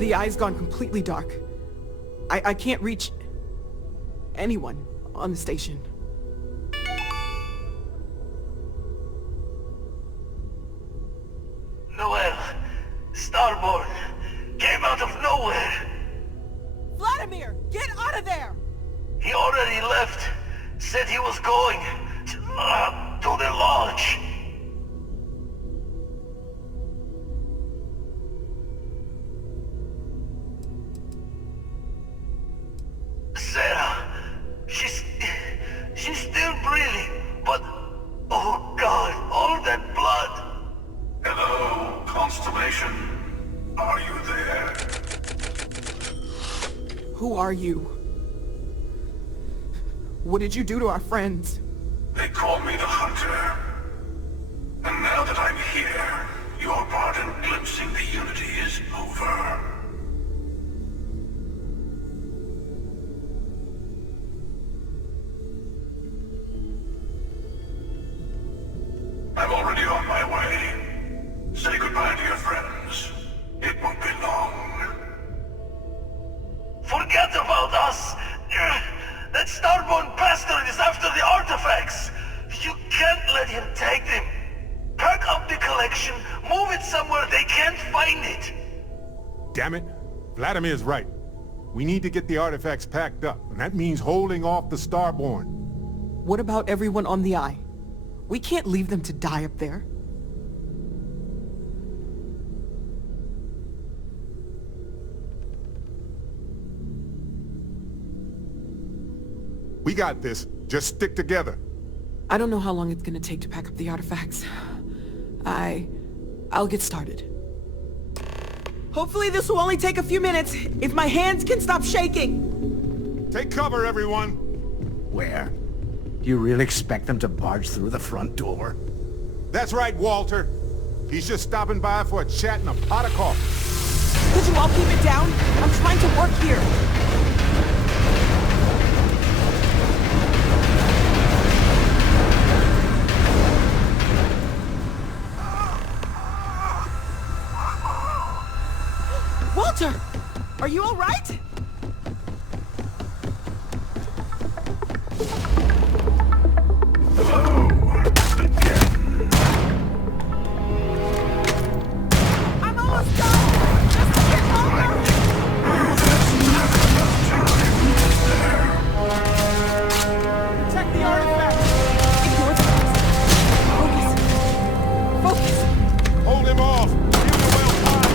The eye's gone completely dark. I can't reach anyone on the station. Noel, Starborn, came out of nowhere. Vladimir, get out of there! He already left. Said he was going to the lodge. Sarah, she's still breathing, but oh God, all that blood. Hello, Constellation. Are you there? Who are you? What did you do to our friends? They call me the Hunter. And now that I'm here, your part in glimpsing the Unity is over. I'm already on my way. Say goodbye to your friends. It won't be long. Forget about us! That Starborn bastard is after the artifacts! You can't let him take them! Pack up the collection, move it somewhere they can't find it! Damn it! Vladimir's right. We need to get the artifacts packed up, and that means holding off the Starborn. What about everyone on the Eye? We can't leave them to die up there. We got this. Just stick together. I don't know how long it's gonna take to pack up the artifacts. I'll get started. Hopefully this will only take a few minutes, if my hands can stop shaking! Take cover, everyone! Where? Do you really expect them to barge through the front door? That's right, Walter. He's just stopping by for a chat and a pot of coffee. Could you all keep it down? I'm trying to work here. Walter! Are you all right? I'm almost done! Just a bit longer! Protect the artifact! Ignore the focus! Focus! Hold him off! Give him a well time!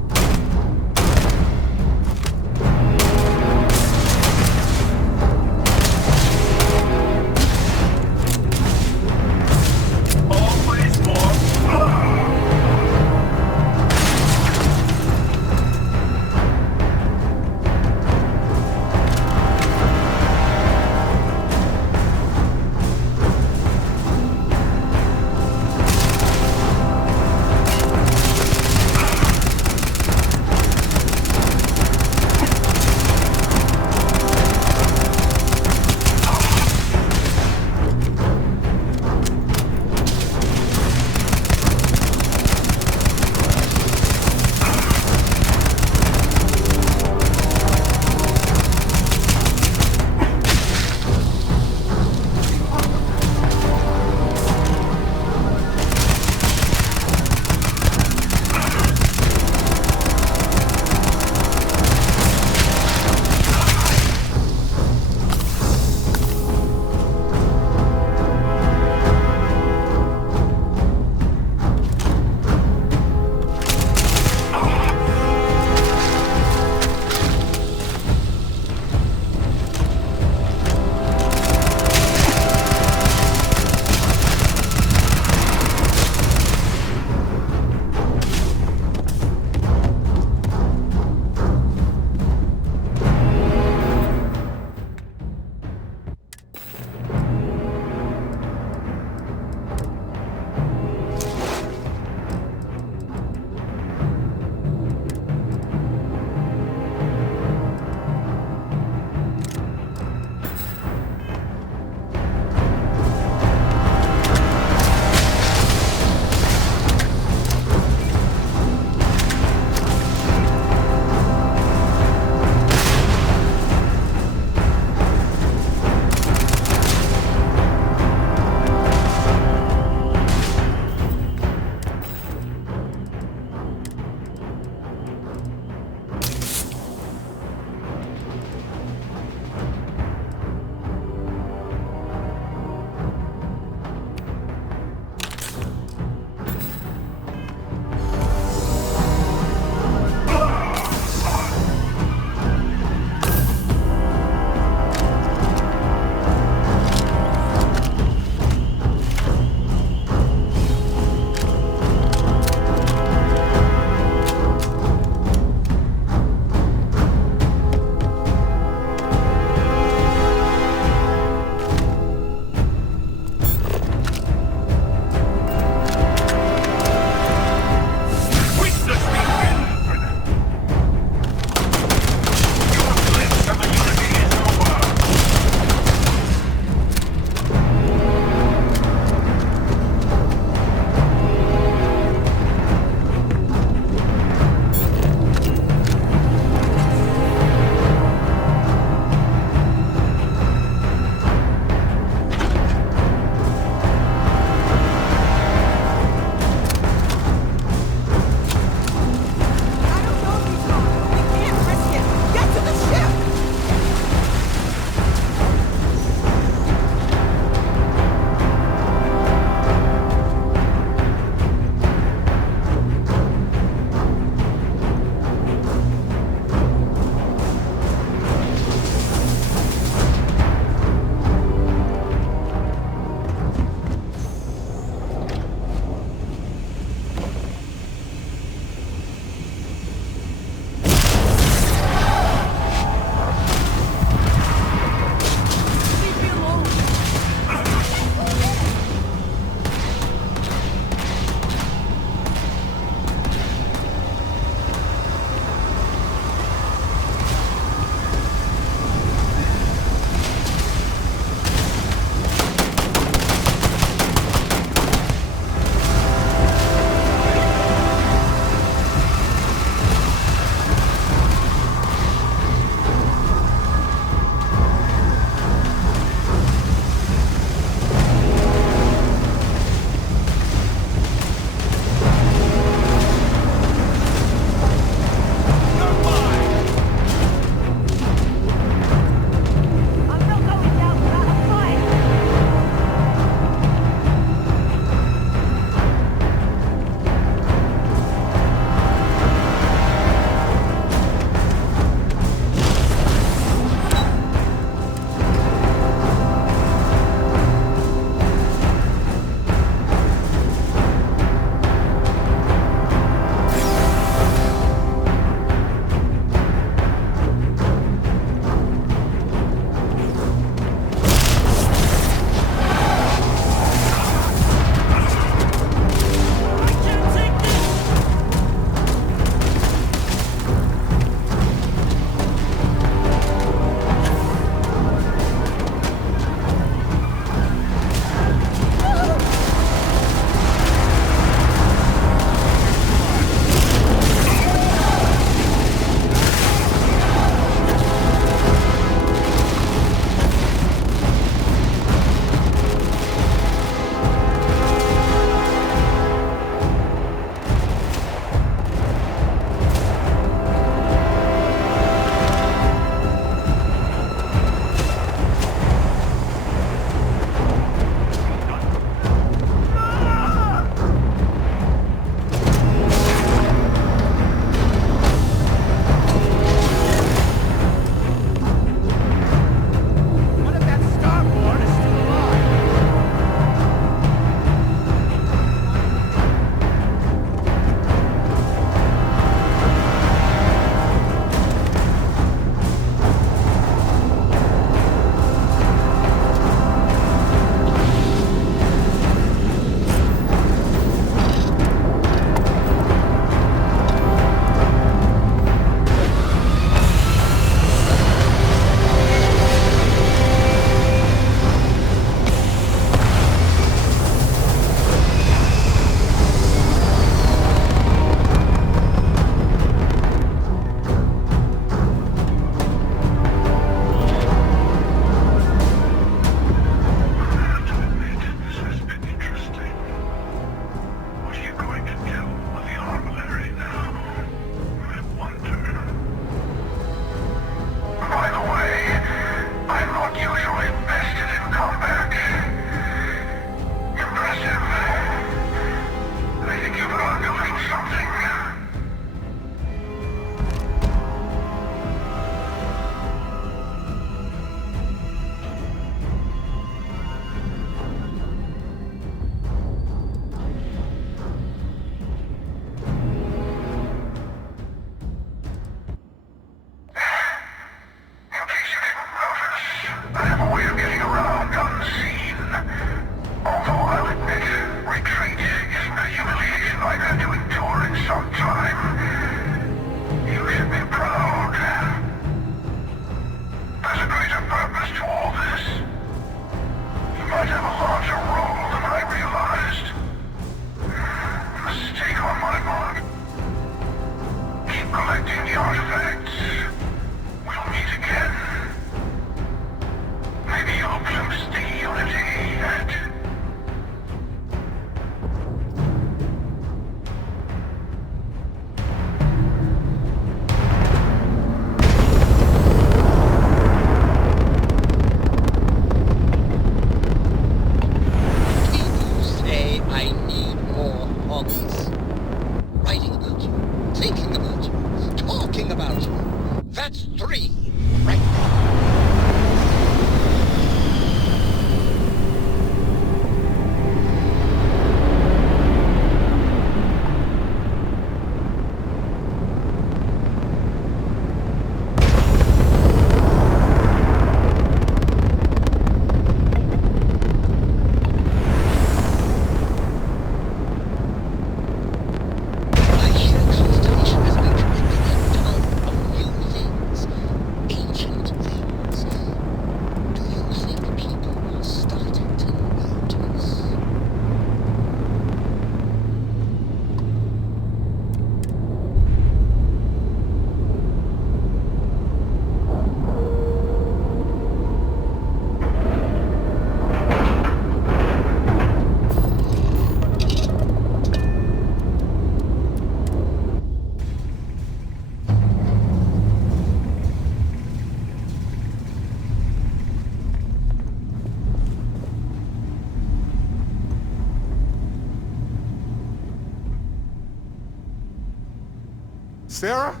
Sarah?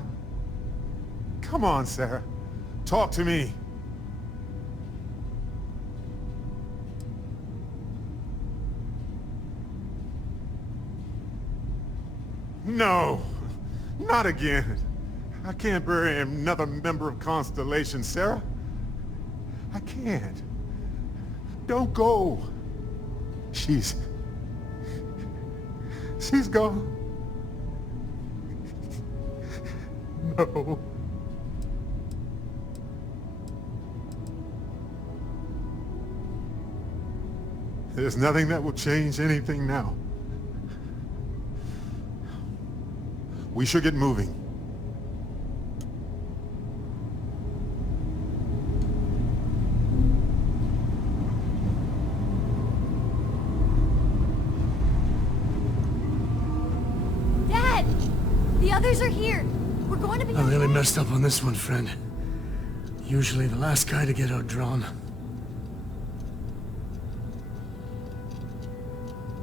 Come on, Sarah. Talk to me. No, not again. I can't bury another member of Constellation, Sarah. I can't. Don't go. She's gone. No. There's nothing that will change anything now. We should get moving. Dad! The others are here. We're going to be... I really messed up on this one, friend. Usually the last guy to get outdrawn.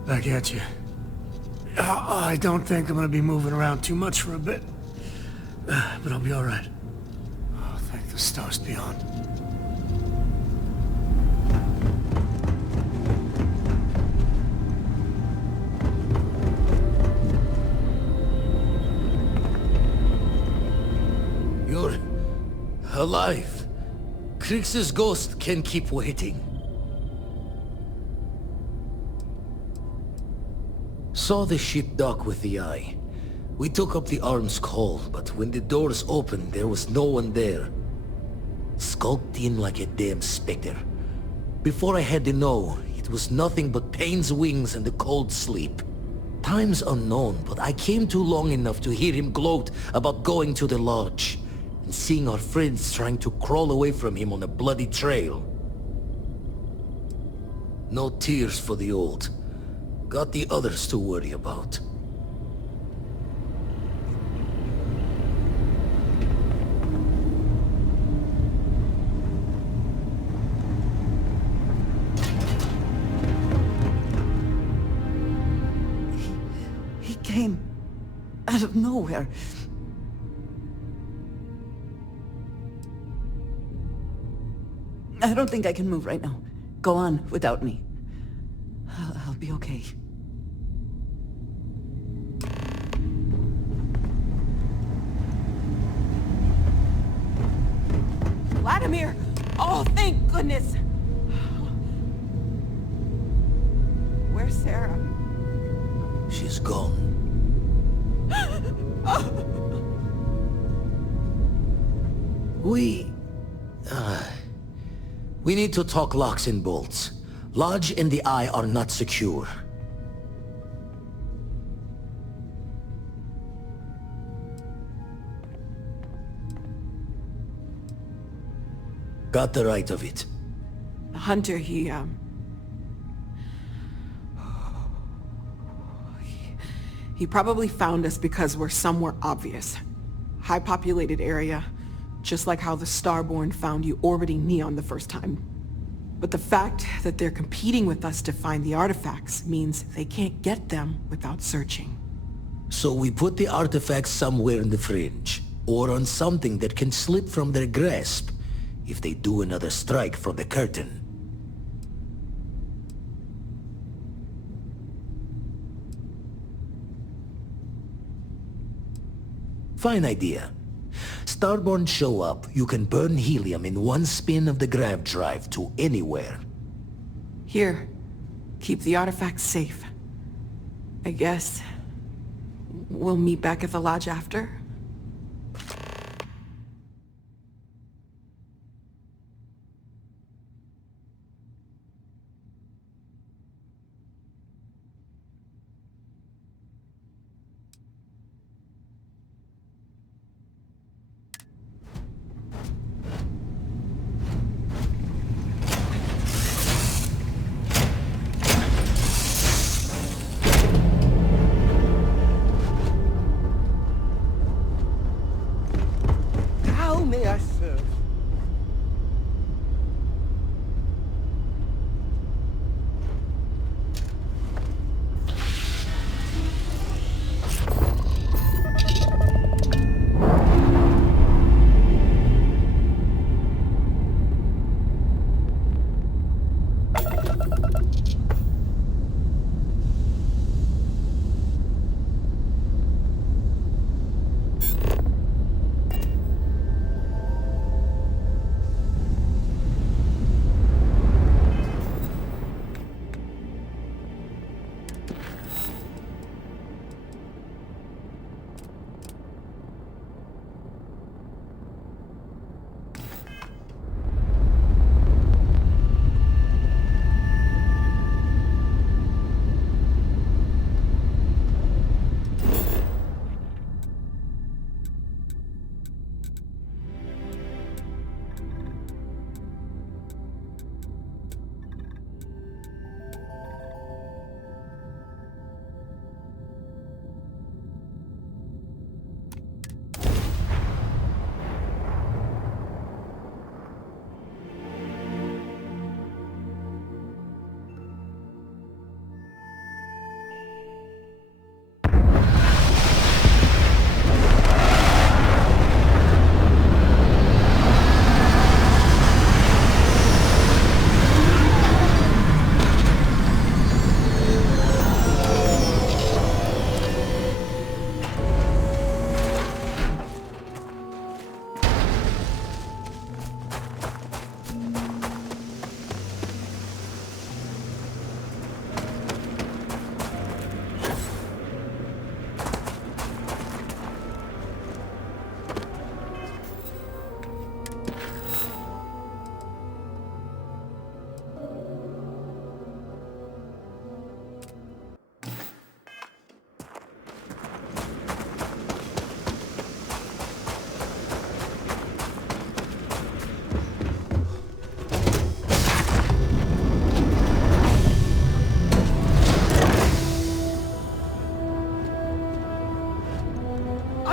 Back at you. I don't think I'm gonna be moving around too much for a bit. But I'll be alright. Oh, thank the stars beyond. You're alive. Krix's ghost can keep waiting. Saw the ship dock with the eye. We took up the arms call, but when the doors opened, there was no one there. Skulked in like a damn specter. Before I had to know, it was nothing but pain's wings and the cold sleep. Time's unknown, but I came too long enough to hear him gloat about going to the lodge, and seeing our friends trying to crawl away from him on a bloody trail. No tears for the old. Got the others to worry about. He came out of nowhere. I don't think I can move right now. Go on without me. I'll be okay. Vladimir! Oh, thank goodness! Where's Sarah? She's gone. We need to talk locks and bolts. Lodge and the Eye are not secure. Got the right of it. Hunter, he probably found us because we're somewhere obvious. High-populated area, just like how the Starborn found you orbiting Neon the first time. But the fact that they're competing with us to find the artifacts means they can't get them without searching. So we put the artifacts somewhere in the fringe, or on something that can slip from their grasp if they do another strike from the curtain. Fine idea. Starborn show up, you can burn helium in one spin of the grav drive to anywhere. Here, keep the artifacts safe. I guess we'll meet back at the lodge after.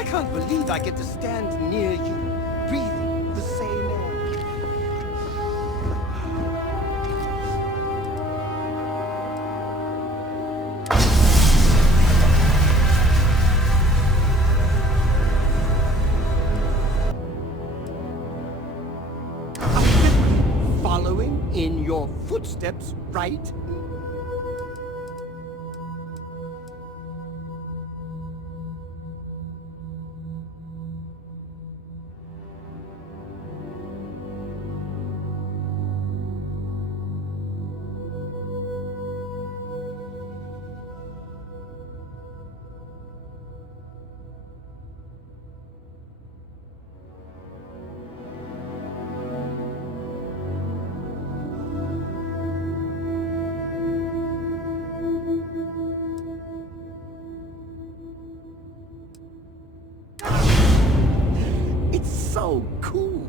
I can't believe I get to stand near you, breathing the same air. I'm following in your footsteps, right? It's so cool.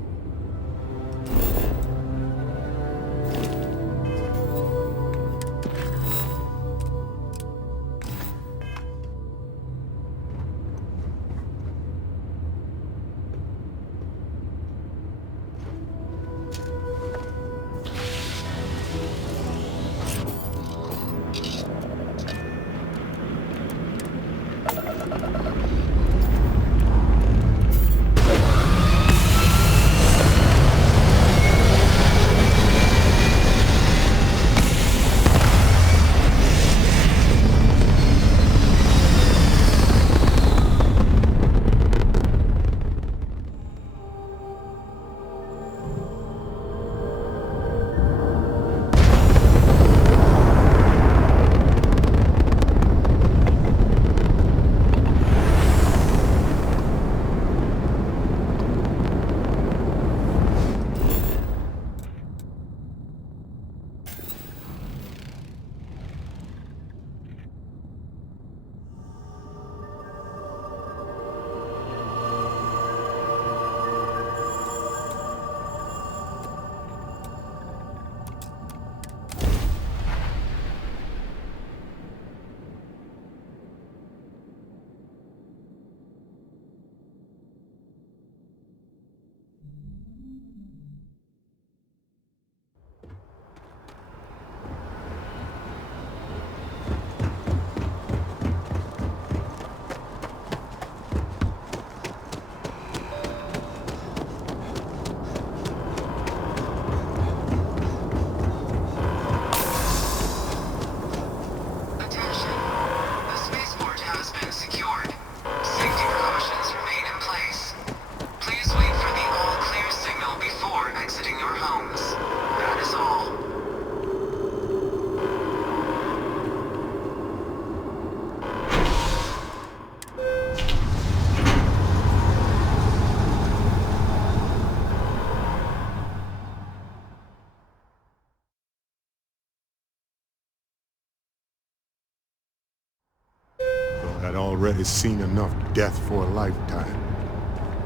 I'd already seen enough death for a lifetime.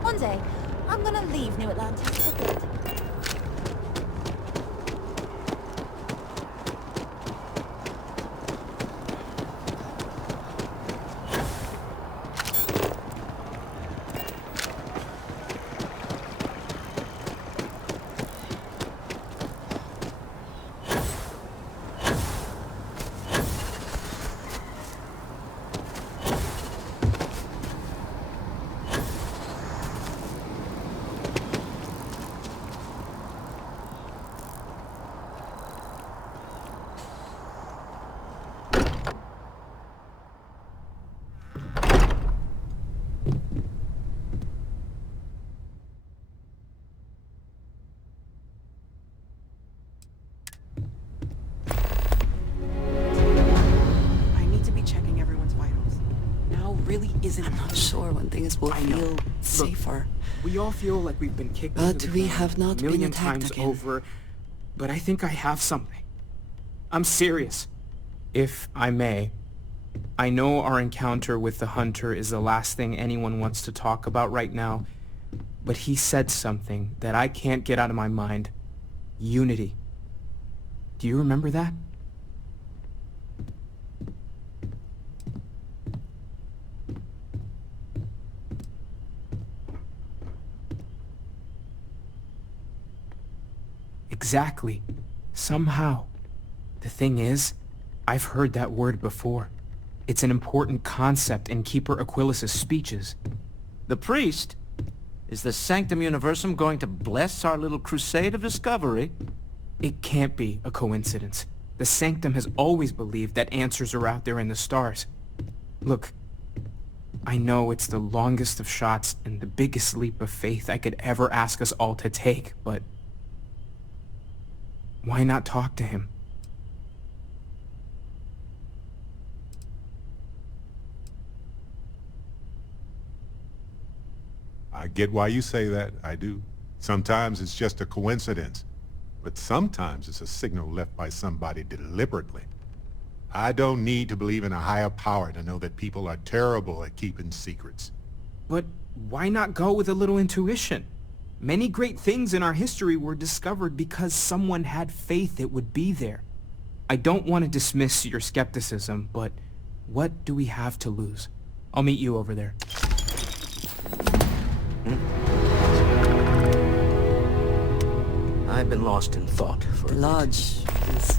One day, I'm gonna leave New Atlantis for good. I'm not sure when things will feel safer. We all feel like we've been kicked But into the we ground have not a million been attacked times again. over. But I think I have something. I'm serious. If I may, I know our encounter with the Hunter is the last thing anyone wants to talk about right now, but he said something that I can't get out of my mind. Unity. Do you remember that? Exactly. Somehow. The thing is, I've heard that word before. It's an important concept in Keeper Aquilas's speeches. The priest? Is the Sanctum Universum going to bless our little crusade of discovery? It can't be a coincidence. The Sanctum has always believed that answers are out there in the stars. Look, I know it's the longest of shots and the biggest leap of faith I could ever ask us all to take, but why not talk to him? I get why you say that, I do. Sometimes it's just a coincidence, but sometimes it's a signal left by somebody deliberately. I don't need to believe in a higher power to know that people are terrible at keeping secrets. But why not go with a little intuition? Many great things in our history were discovered because someone had faith it would be there. I don't want to dismiss your skepticism, but what do we have to lose? I'll meet you over there. I've been lost in thought for a The bit. lodge is...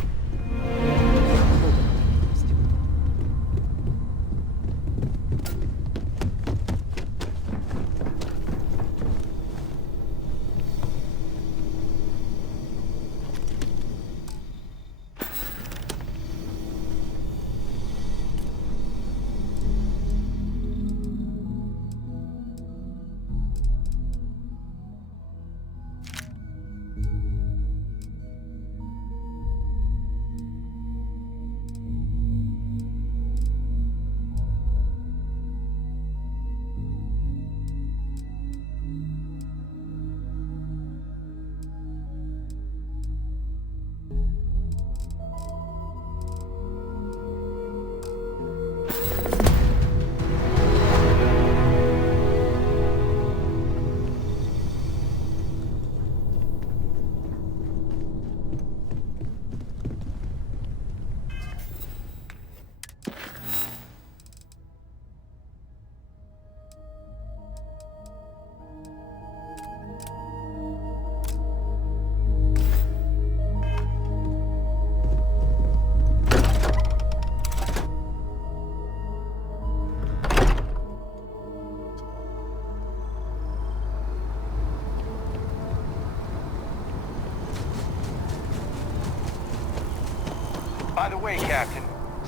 By the way, Captain,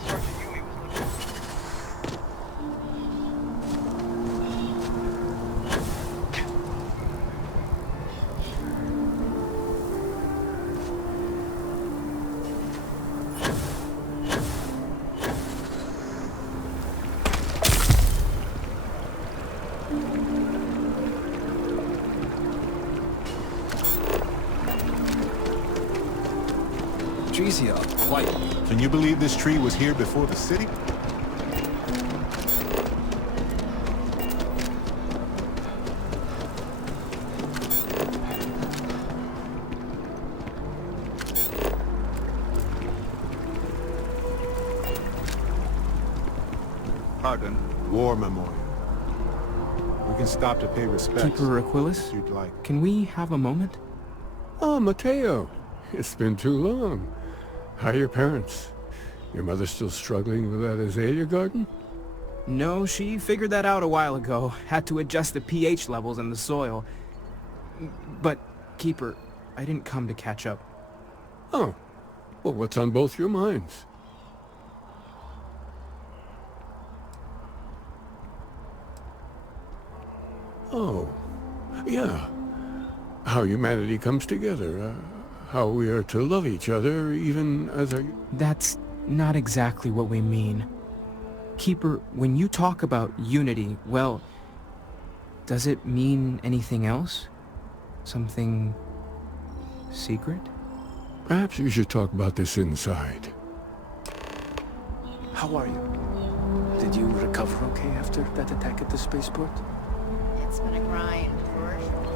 Sergeant Yumi was looking... Trees here are quite... Can you believe this tree was here before the city? Pardon? War memorial. We can stop to pay respects. Keeper Aquilas, If you'd like. can we have a moment? Oh, Mateo. It's been too long. How are your parents? Your mother still struggling with that azalea garden? No, she figured that out a while ago. Had to adjust the pH levels in the soil. But, Keeper, I didn't come to catch up. Oh. Well, what's on both your minds? Oh. Yeah. How humanity comes together. How we are to love each other, even as our... That's not exactly what we mean. Keeper, when you talk about unity, well, does it mean anything else? Something secret? Perhaps we should talk about this inside. How are you? Did you recover okay after that attack at the spaceport? It's been a grind, for sure.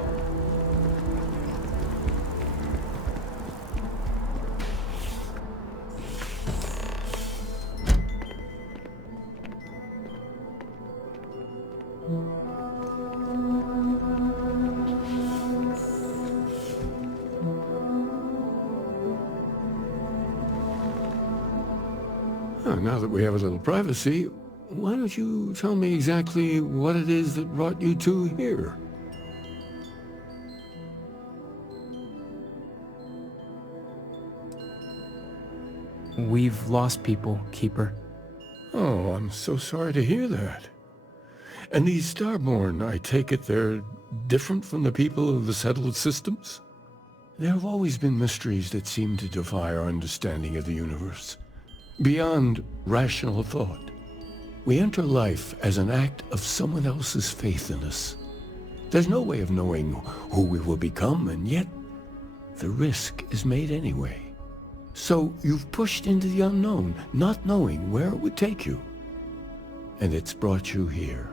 now that we have a little privacy, why don't you tell me exactly what it is that brought you two here? We've lost people, Keeper. Oh, I'm so sorry to hear that. And these Starborn, I take it they're different from the people of the settled systems? There have always been mysteries that seem to defy our understanding of the universe, beyond rational thought. We enter life as an act of someone else's faith in us. There's no way of knowing who we will become, and yet the risk is made anyway. So you've pushed into the unknown, not knowing where it would take you. And it's brought you here.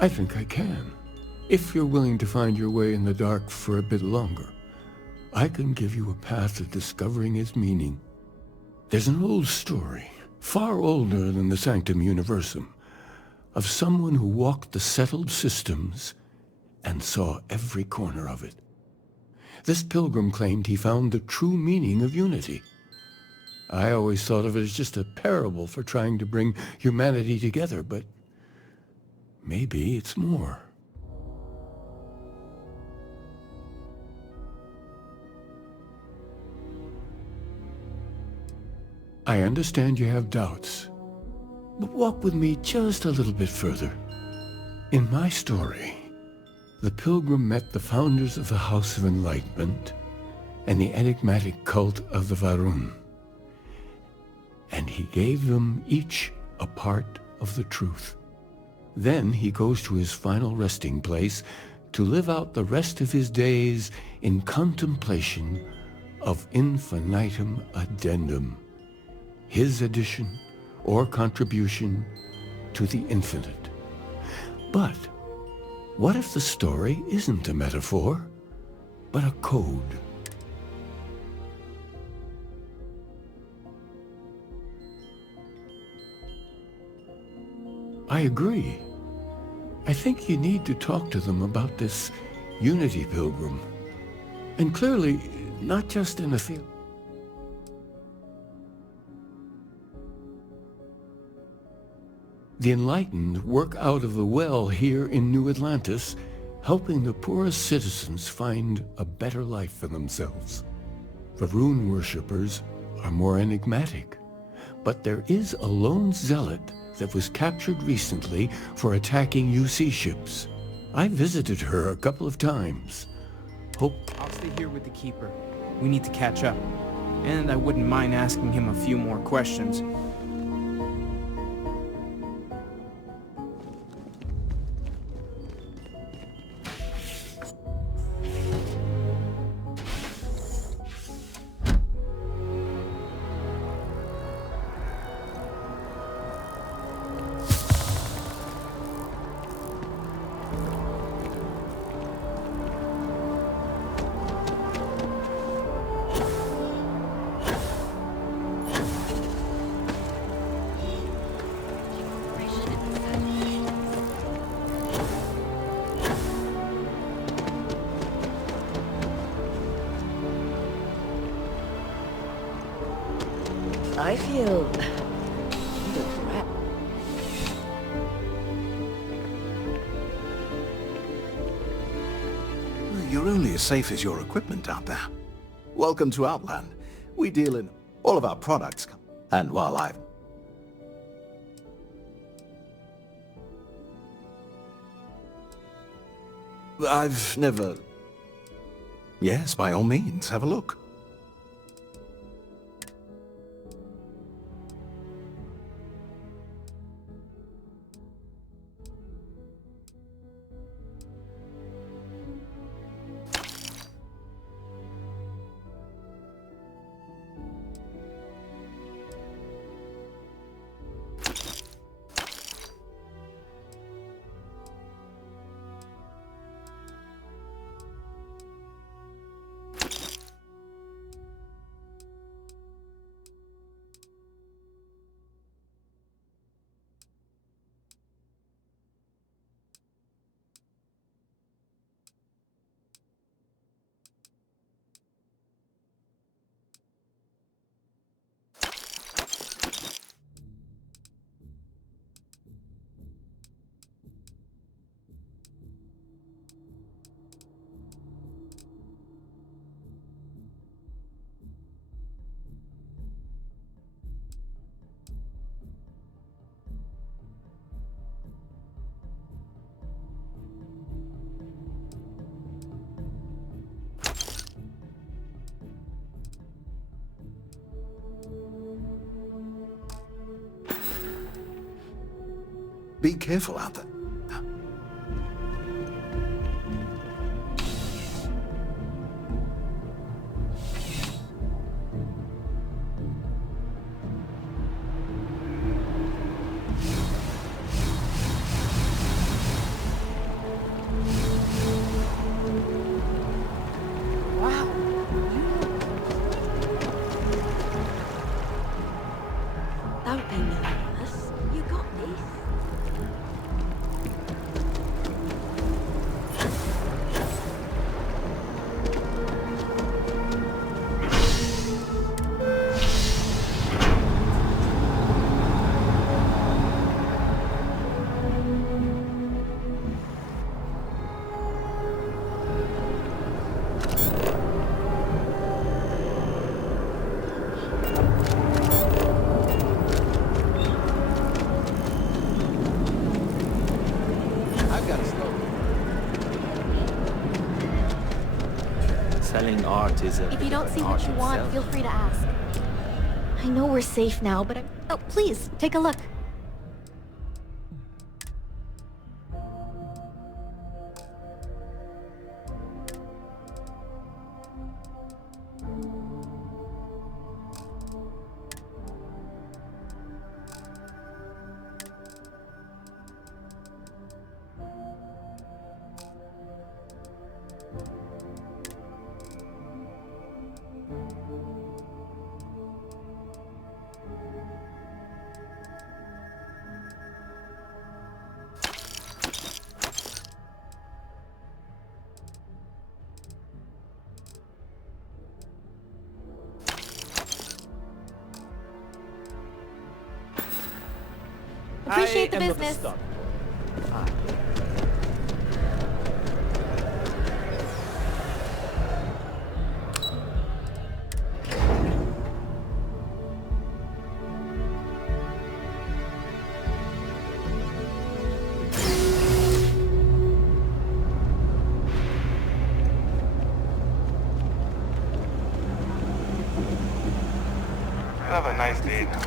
I think I can. If you're willing to find your way in the dark for a bit longer, I can give you a path to discovering its meaning. There's an old story, far older than the Sanctum Universum, of someone who walked the settled systems and saw every corner of it. This pilgrim claimed he found the true meaning of unity. I always thought of it as just a parable for trying to bring humanity together, but maybe it's more. I understand you have doubts, but walk with me just a little bit further. In my story, the pilgrim met the founders of the House of Enlightenment and the enigmatic cult of the Varun, and he gave them each a part of the truth. Then he goes to his final resting place to live out the rest of his days in contemplation of infinitum addendum, his addition or contribution to the infinite. But what if the story isn't a metaphor, but a code? I agree. I think you need to talk to them about this Unity Pilgrim. And clearly, not just in a field. The enlightened work out of the well here in New Atlantis, helping the poorest citizens find a better life for themselves. The rune worshippers are more enigmatic, but there is a lone zealot that was captured recently for attacking UC ships. I visited her a couple of times. I'll stay here with the Keeper. We need to catch up. And I wouldn't mind asking him a few more questions. I feel... You're only as safe as your equipment out there. Welcome to Outland. We deal in all of our products. And while I've never... Yes, by all means, have a look. Be careful out there. Don't be nervous. You got this. Selling art is a If you don't see what you want, feel free to ask. I know we're safe now, but oh, please, take a look. Appreciate the business. Have a nice day now.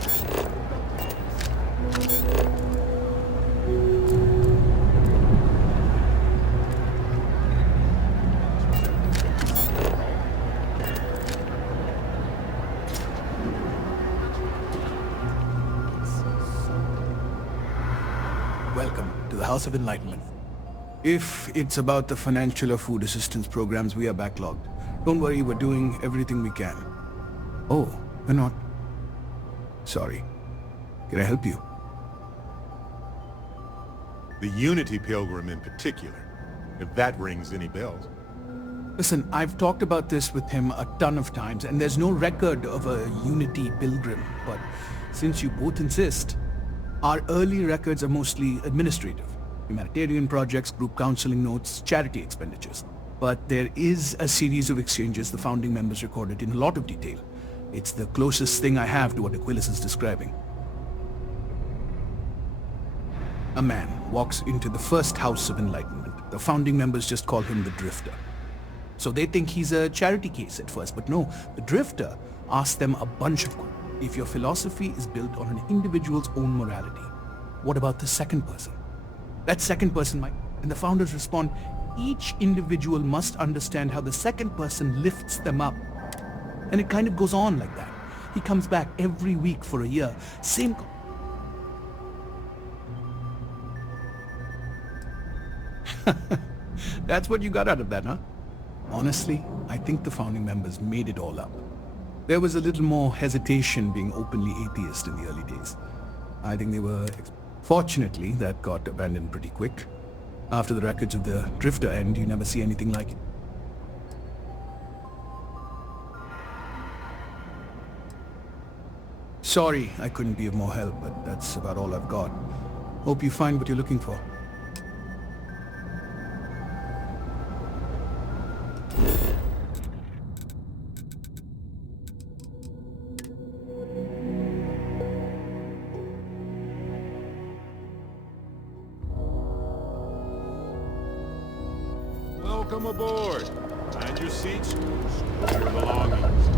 Welcome to the House of Enlightenment. If it's about the financial or food assistance programs, we are backlogged. Don't worry, we're doing everything we can. Oh, we're not. Sorry. Can I help you? The Unity Pilgrim in particular, if that rings any bells. Listen, I've talked about this with him a ton of times, and there's no record of a Unity Pilgrim, but since you both insist, our early records are mostly administrative. Humanitarian projects, group counseling notes, charity expenditures. But there is a series of exchanges the founding members recorded in a lot of detail. It's the closest thing I have to what Aquilus is describing. A man walks into the first House of Enlightenment. The founding members just call him the Drifter. So they think he's a charity case at first, but no, the Drifter asks them a bunch of questions. If your philosophy is built on an individual's own morality, what about the second person? That second person might... And the founders respond, each individual must understand how the second person lifts them up. And it kind of goes on like that. He comes back every week for a year. Same... That's what you got out of that, huh? Honestly, I think the founding members made it all up. There was a little more hesitation being openly atheist in the early days. I think they were... Fortunately, that got abandoned pretty quick. After the records of the Drifter end, you never see anything like it. Sorry I couldn't be of more help, but that's about all I've got. Hope you find what you're looking for. Welcome aboard. Find your seats. Store your belongings.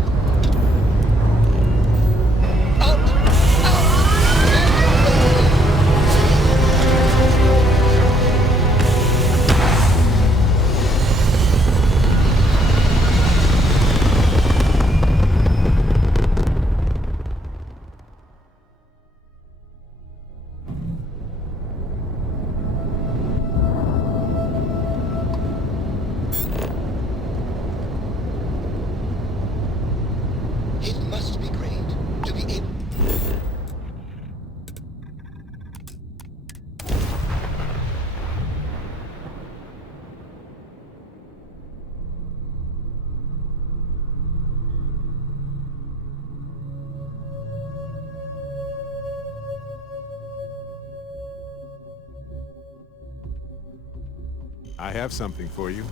I have something for you.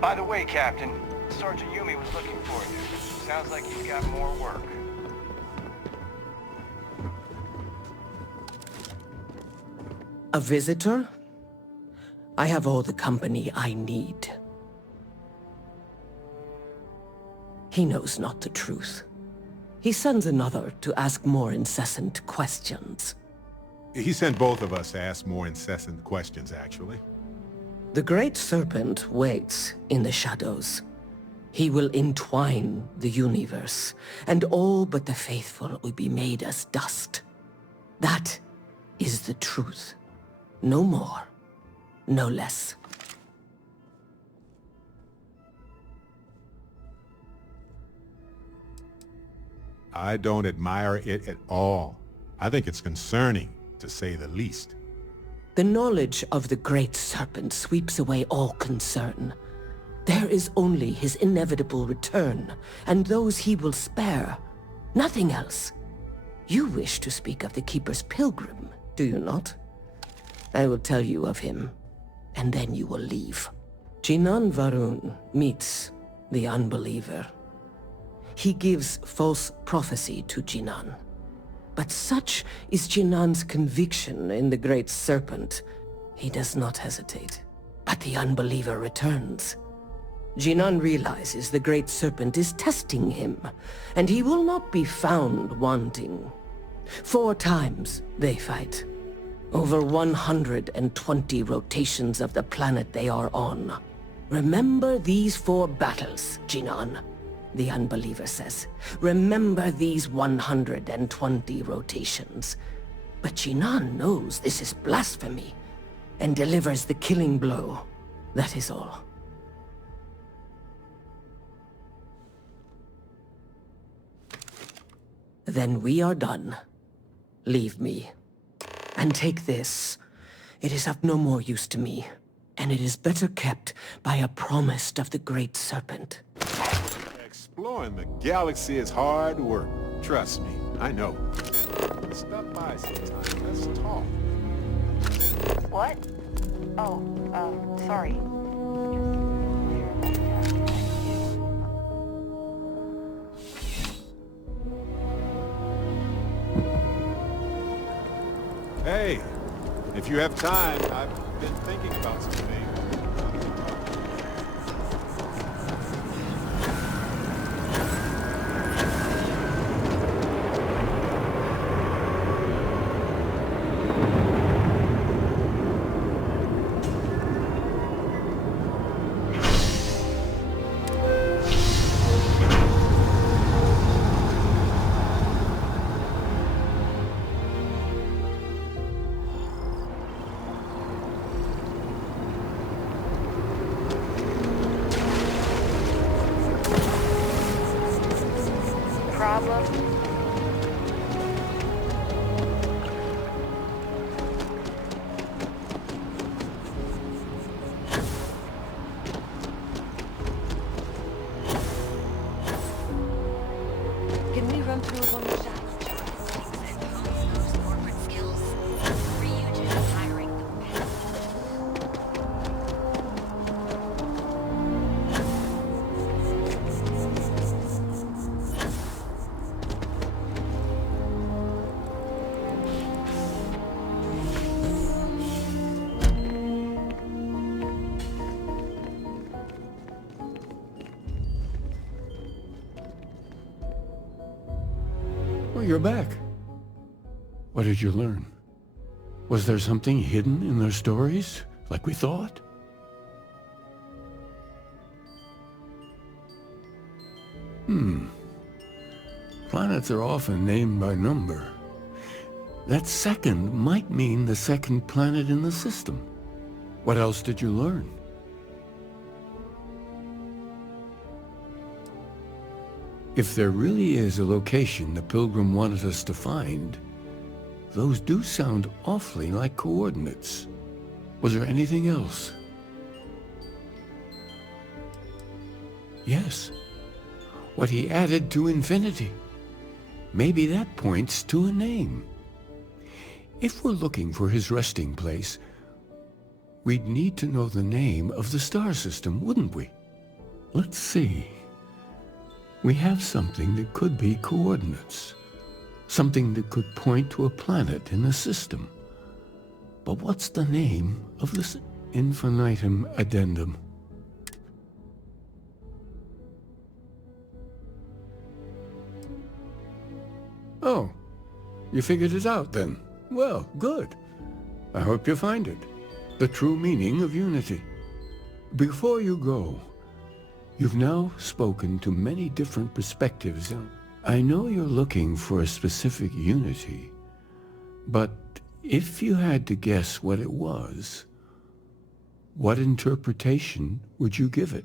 By the way, Captain, Sergeant Yumi was looking for you. Sounds like he's got more work. A visitor? I have all the company I need. He knows not the truth. He sends another to ask more incessant questions. He sent both of us to ask more incessant questions, actually. The Great Serpent waits in the shadows. He will entwine the universe, and all but the faithful will be made as dust. That is the truth. No more, no less. I don't admire it at all. I think it's concerning, to say the least. The knowledge of the Great Serpent sweeps away all concern. There is only his inevitable return, and those he will spare. Nothing else. You wish to speak of the Keeper's Pilgrim, do you not? I will tell you of him, and then you will leave. Jinan Varun meets the unbeliever. He gives false prophecy to Jinan. But such is Jinan's conviction in the Great Serpent, he does not hesitate. But the unbeliever returns. Jinan realizes the Great Serpent is testing him, and he will not be found wanting. 4 times they fight. Over 120 rotations of the planet they are on. Remember these 4 battles, Jinan. The unbeliever says, remember these 120 rotations. But Jinan knows this is blasphemy, and delivers the killing blow. That is all. Then we are done. Leave me. And take this. It is of no more use to me, and it is better kept by a promise of the Great Serpent. Exploring the galaxy is hard work. Trust me, I know. Stop by sometime. Let's talk. What? Oh, sorry. Hey, if you have time, I've been thinking about some things. Can we run through one more shot? You're back. What did you learn? Was there something hidden in their stories, like we thought? Planets are often named by number. That second might mean the second planet in the system. What else did you learn? If there really is a location the Pilgrim wanted us to find, those do sound awfully like coordinates. Was there anything else? Yes. What he added to infinity. Maybe that points to a name. If we're looking for his resting place, we'd need to know the name of the star system, wouldn't we? Let's see. We have something that could be coordinates. Something that could point to a planet in the system. But what's the name of this infinitum addendum? Oh, you figured it out then. Well, good. I hope you find it. The true meaning of unity. Before you go, you've now spoken to many different perspectives. I know you're looking for a specific unity, but if you had to guess what it was, what interpretation would you give it?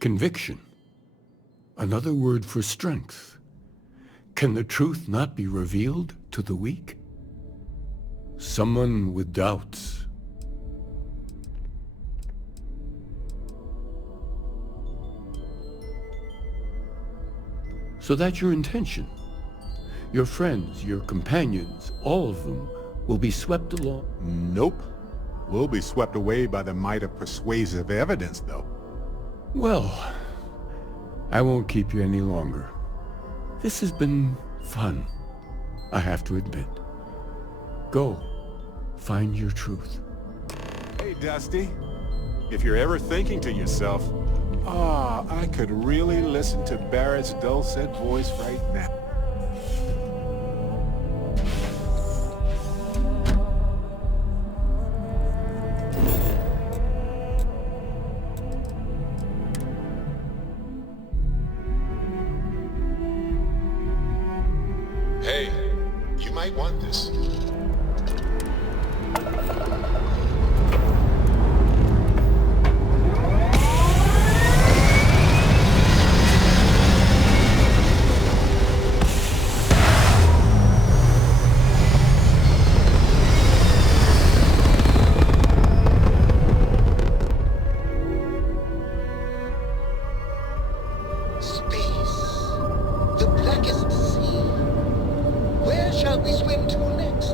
Conviction. Another word for strength. Can the truth not be revealed to the weak? Someone with doubts. So that's your intention. Your friends, your companions, all of them will be swept along. Nope. We'll be swept away by the might of persuasive evidence, though. Well, I won't keep you any longer. This has been fun, I have to admit. Go, find your truth. Hey, Dusty. If you're ever thinking to yourself, I could really listen to Barrett's dulcet voice right now. Hey, you might want this. Space. The blackest sea. Where shall we swim to next?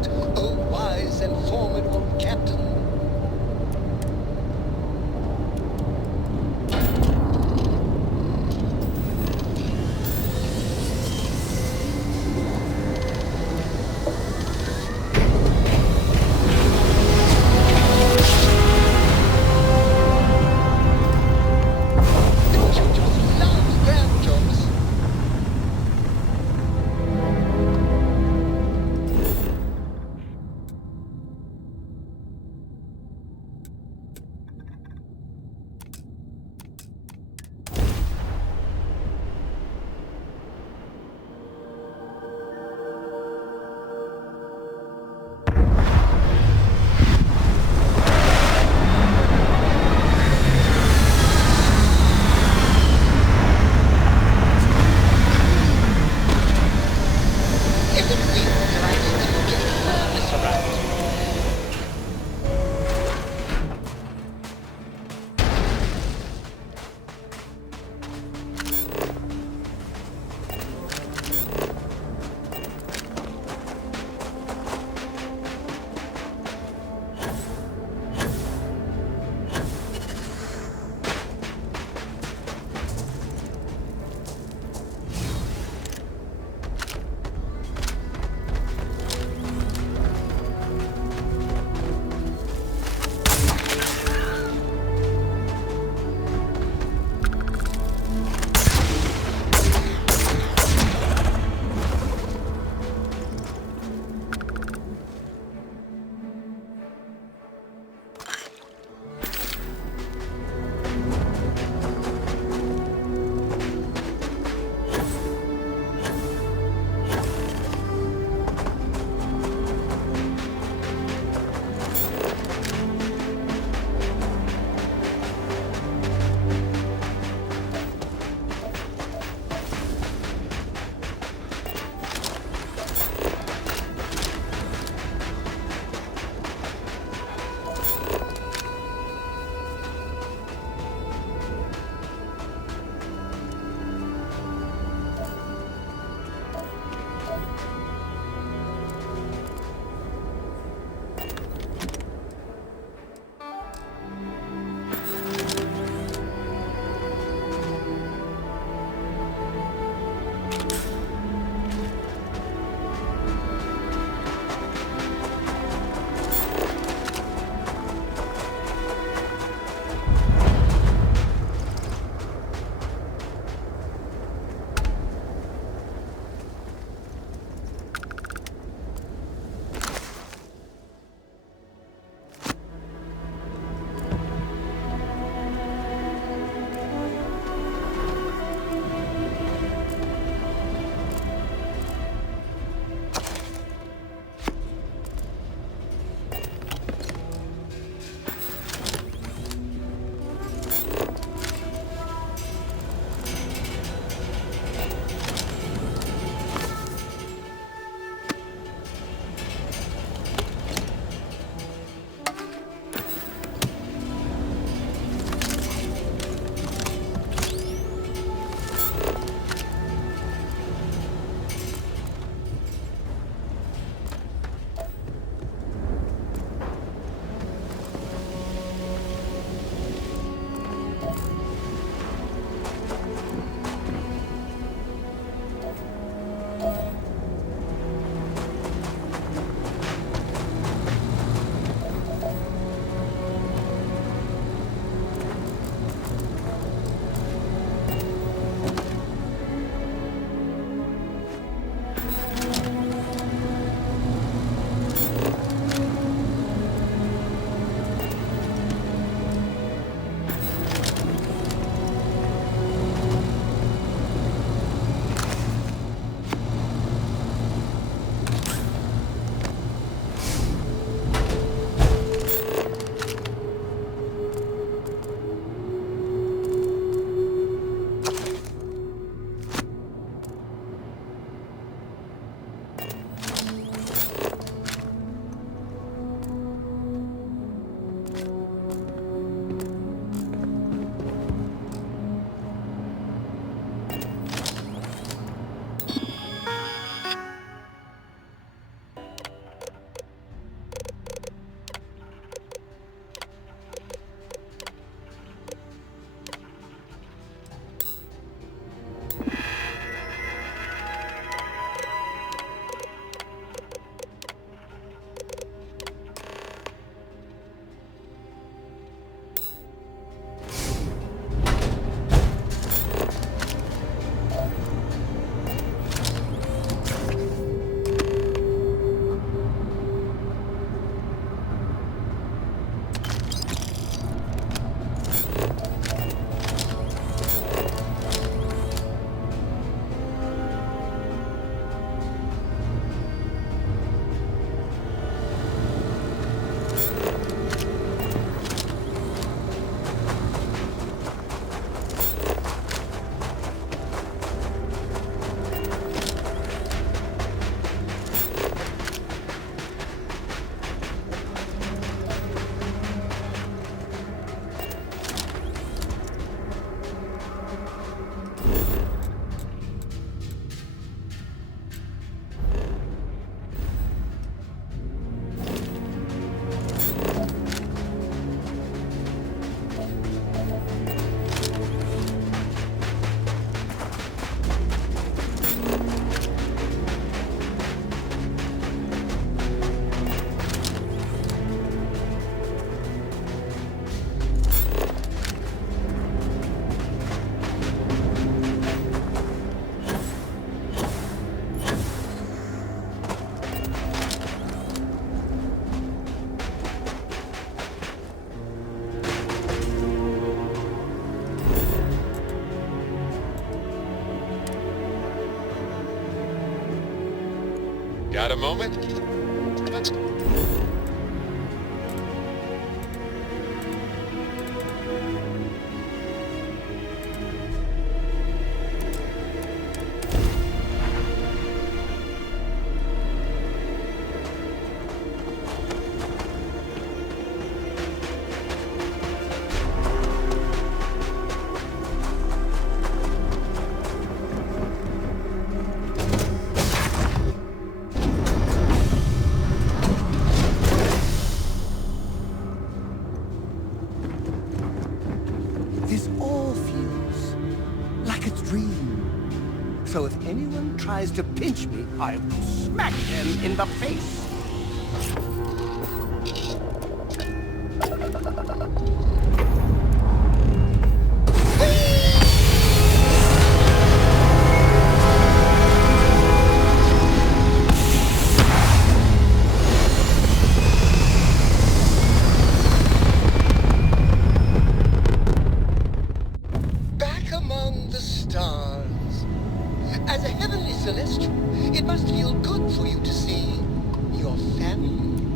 Got a moment? Let's... This all feels like a dream. So if anyone tries to pinch me, I will smack them in the face. Back among the stars. As a heavenly celestial, it must feel good for you to see your family.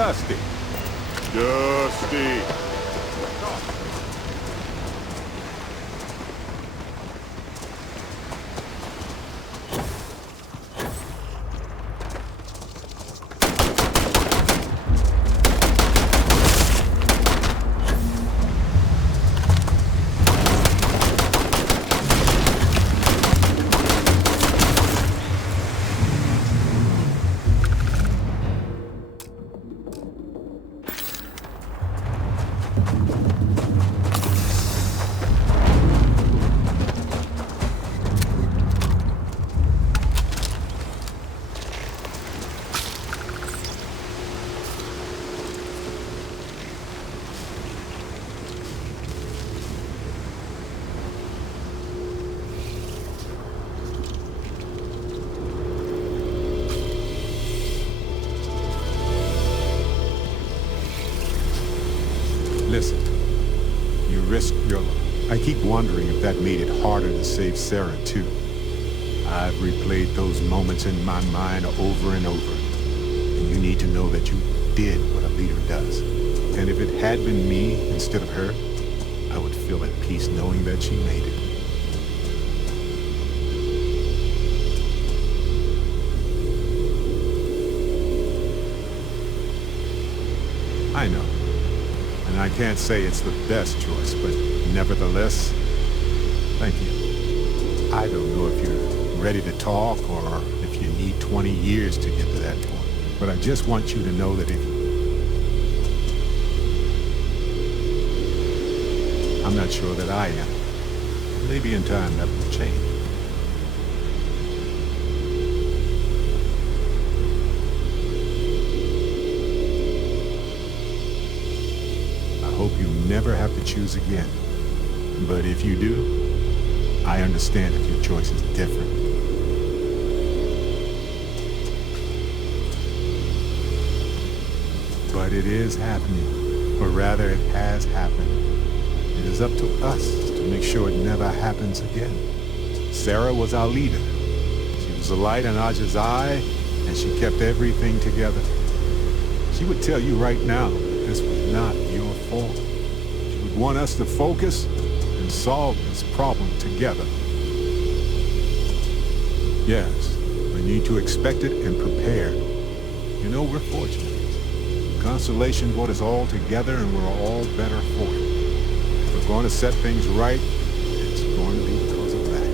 Dusty. Dusty. Listen, you risked your life. I keep wondering if that made it harder to save Sarah, too. I've replayed those moments in my mind over and over. And you need to know that you did what a leader does. And if it had been me instead of her, I would feel at peace knowing that she made it. I know. And I can't say it's the best choice, but nevertheless, thank you. I don't know if you're ready to talk or if you need 20 years to get to that point. But I just want you to know that if I'm not sure that I am. Maybe in time that will change. I hope you never have to choose again. But if you do, I understand if your choice is different. But it is happening, or rather it has happened. It is up to us to make sure it never happens again. Sarah was our leader. She was the light in Aja's eye, and she kept everything together. She would tell you right now that this was not your fault. She would want us to focus and solve this problem together. Yes, we need to expect it and prepare. You know, we're fortunate. Constellation brought us all together and we're all better for it. If we're going to set things right, it's going to be because of that.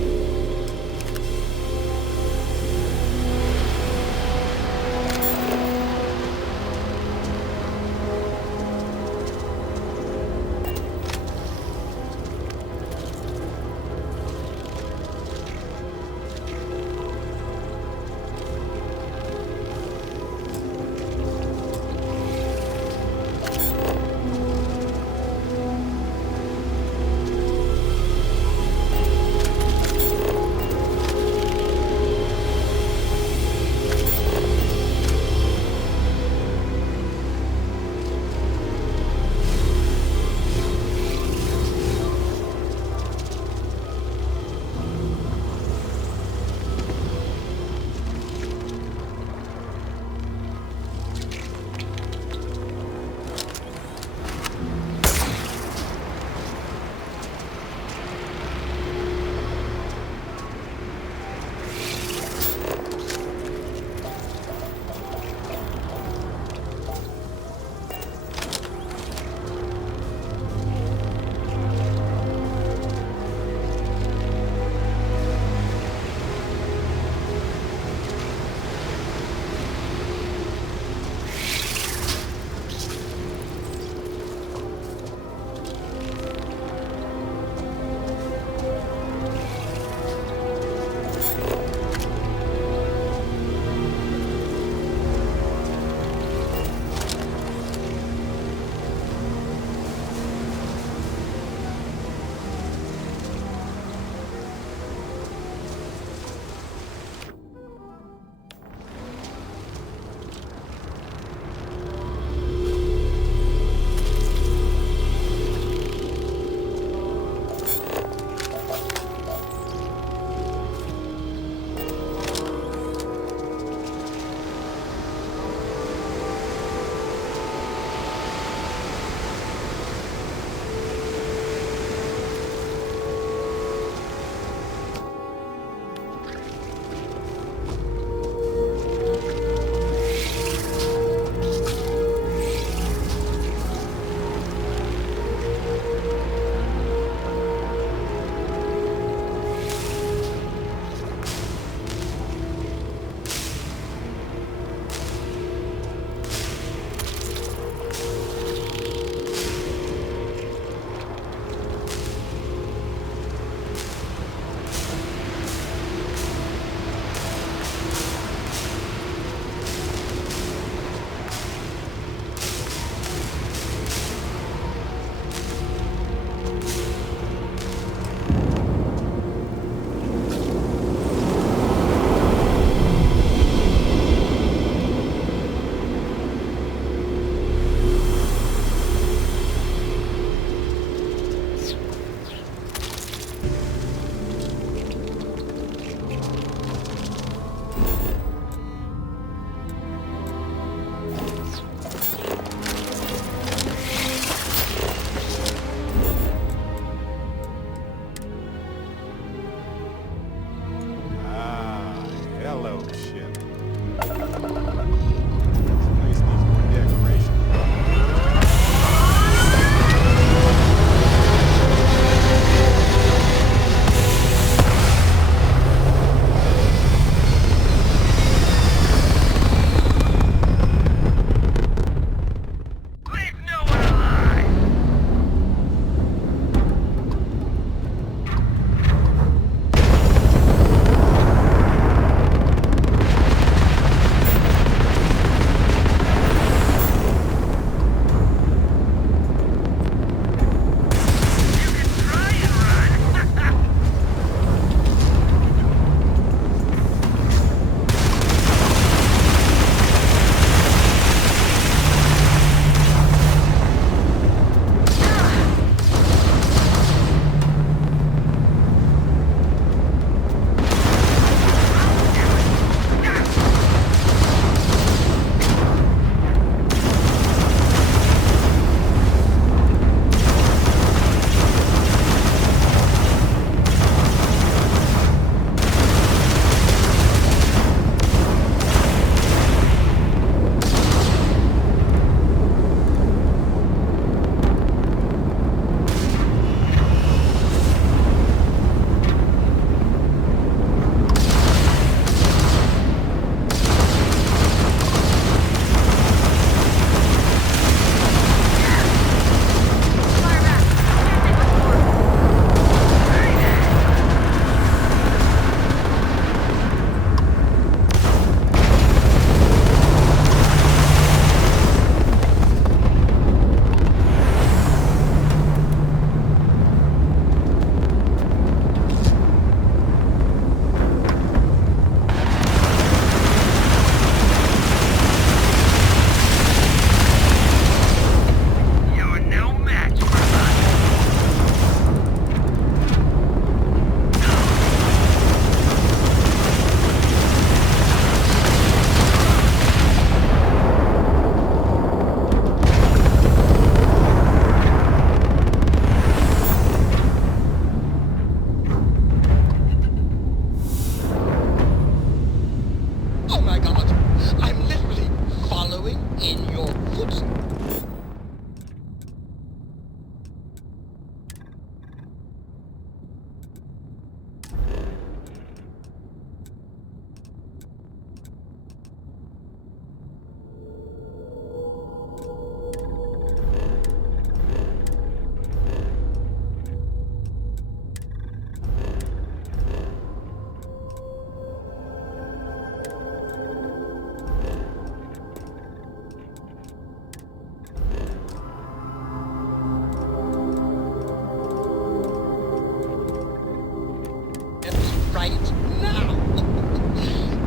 right now.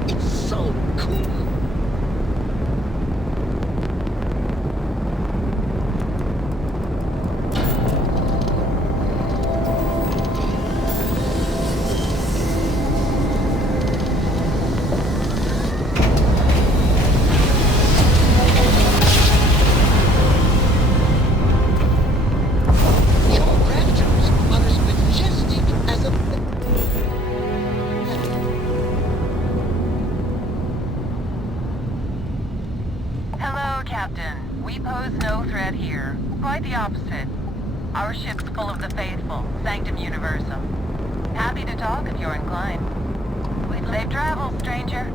It's so cool. Hello, Captain. We pose no threat here. Quite the opposite. Our ship's full of the faithful, Sanctum Universum. Happy to talk if you're inclined. Safe travels, stranger.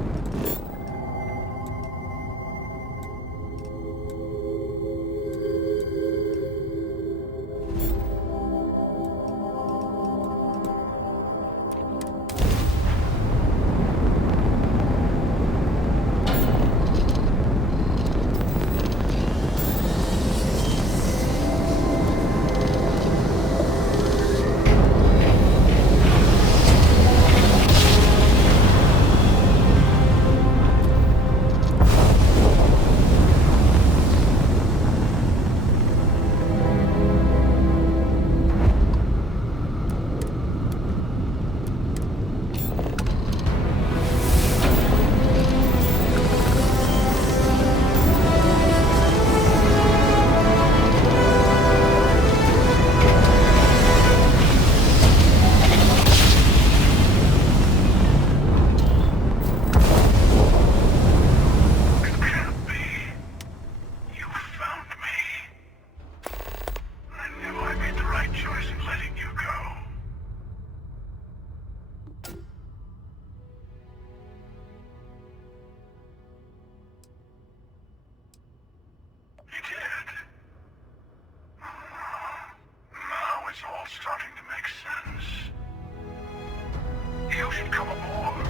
You should come aboard.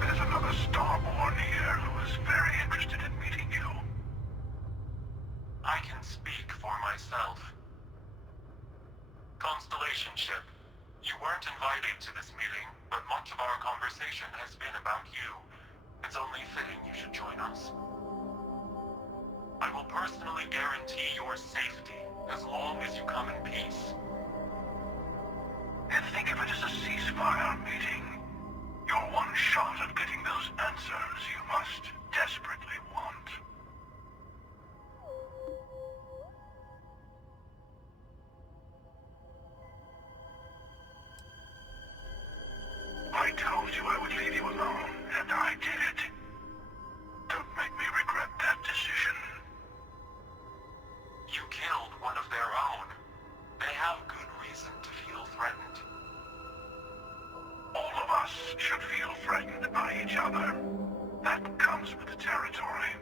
There's another Starborn here who is very interested in meeting you. I can speak for myself. Constellation ship, you weren't invited to this meeting, but much of our conversation has been about you. It's only fitting you should join us. I will personally guarantee your safety as long as you come in peace. And think of it as a ceasefire meeting. Your one shot at getting those answers you must desperately want. I told you I would leave you alone, and I did it. Don't make me regret that decision. You killed one of their own. They have good reason to feel threatened. All of us should feel threatened by each other. That comes with the territory.